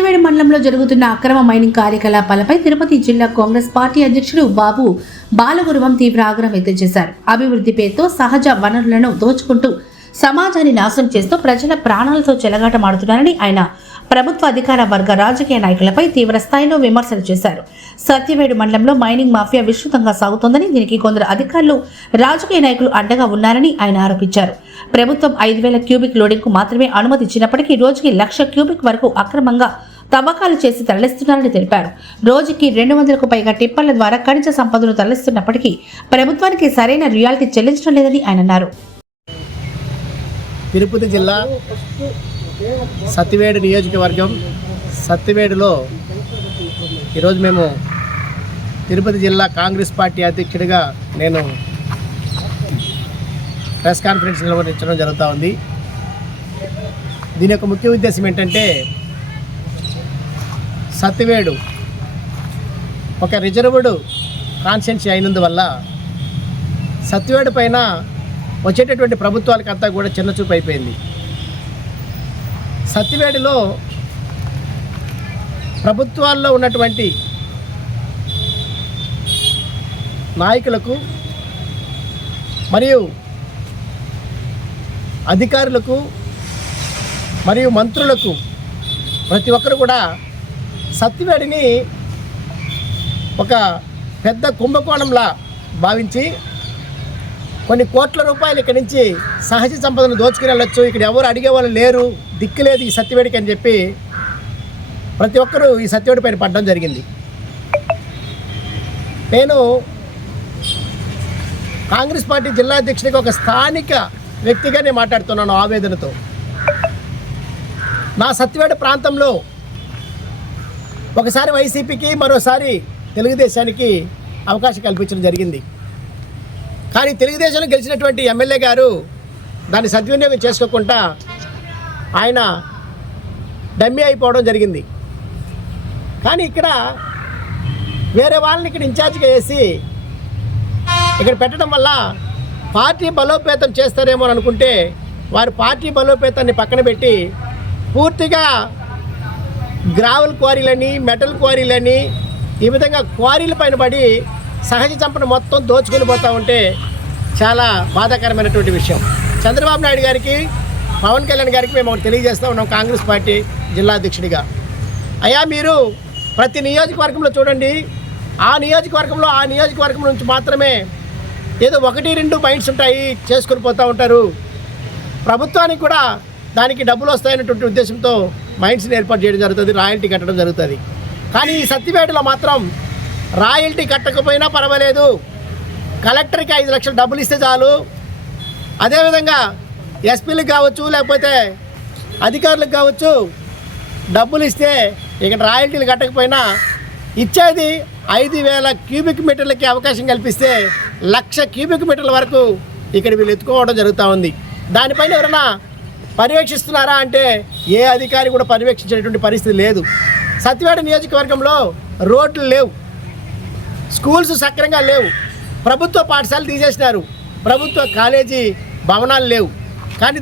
సత్యవేడు మండలంలో జరుగుతున్న అక్రమ మైనింగ్ కార్యకలాపాలపై తిరుపతి జిల్లా కాంగ్రెస్ పార్టీ అధ్యక్షుడు బాబు బాలగురువం తీవ్ర ఆగ్రహం వ్యక్తం చేశారు. అభివృద్ధి పేరుతో సహజ వనరులను దోచుకుంటూ సమాజాన్ని నాశనం చేస్తూ ప్రజల ప్రాణాలతో చెలగాటమాడుతున్నారని ఆయన ప్రభుత్వ అధికార వర్గ రాజకీయ నాయకులపై తీవ్ర స్థాయిలో విమర్శలు చేశారు. సత్యవేడు మండలంలో మైనింగ్ మాఫియా విస్తృతంగా సాగుతోందని, దీనికి కొందరు అధికారులు రాజకీయ నాయకులు అడ్డగా ఉన్నారని ఆయన ఆరోపించారు. ప్రభుత్వం 5,000 క్యూబిక్ లోడింగ్ కు మాత్రమే అనుమతి ఇచ్చినప్పటికీ రోజుకి 1,00,000 క్యూబిక్ వరకు అక్రమంగా తవ్వకాలు చేసి తరలిస్తున్నారని తెలిపారు. రోజుకి 200కు పైగా టిప్పర్ల ద్వారా ఖనిజ సంపదను తరలిస్తున్నప్పటికీ ప్రభుత్వానికి సరైన రియాలిటీ చెల్లించడం లేదని ఆయన అన్నారు. తిరుపతి జిల్లా సత్యవేడు నియోజకవర్గం సత్యవేడులో ఈరోజు మేము తిరుపతి జిల్లా కాంగ్రెస్ పార్టీ అధ్యక్షుడిగా నేను ప్రెస్ కాన్ఫరెన్స్ నిర్వహించడం జరుగుతూ ఉంది. దీని యొక్క ముఖ్య ఉద్దేశం ఏంటంటే, సత్యవేడు ఒక రిజర్వ్డ్ కాన్స్టిట్యున్సీ అయినందువల్ల సత్యవేడు పైన వచ్చేటటువంటి ప్రభుత్వాలకంతా కూడా చిన్నచూపు అయిపోయింది. సత్యవేడులో ప్రభుత్వాల్లో ఉన్నటువంటి నాయకులకు మరియు అధికారులకు మరియు మంత్రులకు ప్రతి ఒక్కరు కూడా సత్యవేడిని ఒక పెద్ద కుంభకోణంలా భావించి కొన్ని కోట్ల రూపాయలు ఇక్కడి నుంచి సహజ సంపదను దోచుకుని వెళ్ళొచ్చు, ఇక్కడ ఎవరు అడిగేవాళ్ళు లేరు, దిక్కు లేదు ఈ సత్యవేడికి అని చెప్పి ప్రతి ఒక్కరూ ఈ సత్యవేడి పైన పడడం జరిగింది. నేను కాంగ్రెస్ పార్టీ జిల్లా అధ్యక్షుడికి ఒక స్థానిక వ్యక్తిగానే మాట్లాడుతున్నాను ఆవేదనతో. నా సత్యవేడు ప్రాంతంలో ఒకసారి వైసీపీకి మరోసారి తెలుగుదేశానికి అవకాశం కల్పించడం జరిగింది. కానీ తెలుగుదేశంలో గెలిచినటువంటి ఎమ్మెల్యే గారు దాన్ని సద్వినియోగం చేసుకోకుండా ఆయన డమ్మీ అయిపోవడం జరిగింది. కానీ ఇక్కడ వేరే వాళ్ళని ఇక్కడ ఇన్ఛార్జ్గా వేసి ఇక్కడ పెట్టడం వల్ల పార్టీ బలోపేతం చేస్తారేమో అని అనుకుంటే, వారు పార్టీ బలోపేతాన్ని పక్కన పెట్టి పూర్తిగా గ్రావెల్ క్వారీలని, మెటల్ క్వారీలని, ఈ విధంగా క్వారీల పైన పడి సహజ సంపద మొత్తం దోచుకొని పోతూ ఉంటే చాలా బాధాకరమైనటువంటి విషయం. చంద్రబాబు నాయుడు గారికి, పవన్ కళ్యాణ్ గారికి మేము ఒకటి తెలియజేస్తూ ఉన్నాం కాంగ్రెస్ పార్టీ జిల్లా అధ్యక్షుడిగా. అయ్యా, మీరు ప్రతి నియోజకవర్గంలో చూడండి, ఆ నియోజకవర్గం నుంచి మాత్రమే ఏదో 1-2 పాయింట్స్ ఉంటాయి, చేసుకొని పోతూ ఉంటారు. ప్రభుత్వానికి కూడా దానికి డబ్బులు వస్తాయనేటువంటి ఉద్దేశంతో మైండ్స్ని ఏర్పాటు చేయడం జరుగుతుంది, రాయల్టీ కట్టడం జరుగుతుంది. కానీ ఈ సత్యవేడులో మాత్రం రాయల్టీ కట్టకపోయినా పర్వాలేదు, కలెక్టర్కి 5 లక్షలు డబ్బులు ఇస్తే చాలు, అదేవిధంగా ఎస్పీలకు కావచ్చు లేకపోతే అధికారులకు కావచ్చు డబ్బులు ఇస్తే ఇక్కడ రాయల్టీలు కట్టకపోయినా ఇచ్చేది 5,000 క్యూబిక్ మీటర్లకి అవకాశం కల్పిస్తే 1,00,000 క్యూబిక్ మీటర్ల వరకు ఇక్కడ వీళ్ళు ఎత్తుకోవడం జరుగుతూ ఉంది. దానిపైన ఎవరైనా పర్యవేక్షిస్తున్నారా అంటే ఏ అధికారి కూడా పర్యవేక్షించేటువంటి పరిస్థితి లేదు. సత్యవేడు నియోజకవర్గంలో రోడ్లు లేవు, స్కూల్స్ సక్రంగా లేవు, ప్రభుత్వ పాఠశాలలు తీసేసినారు, ప్రభుత్వ కాలేజీ భవనాలు లేవు. కానీ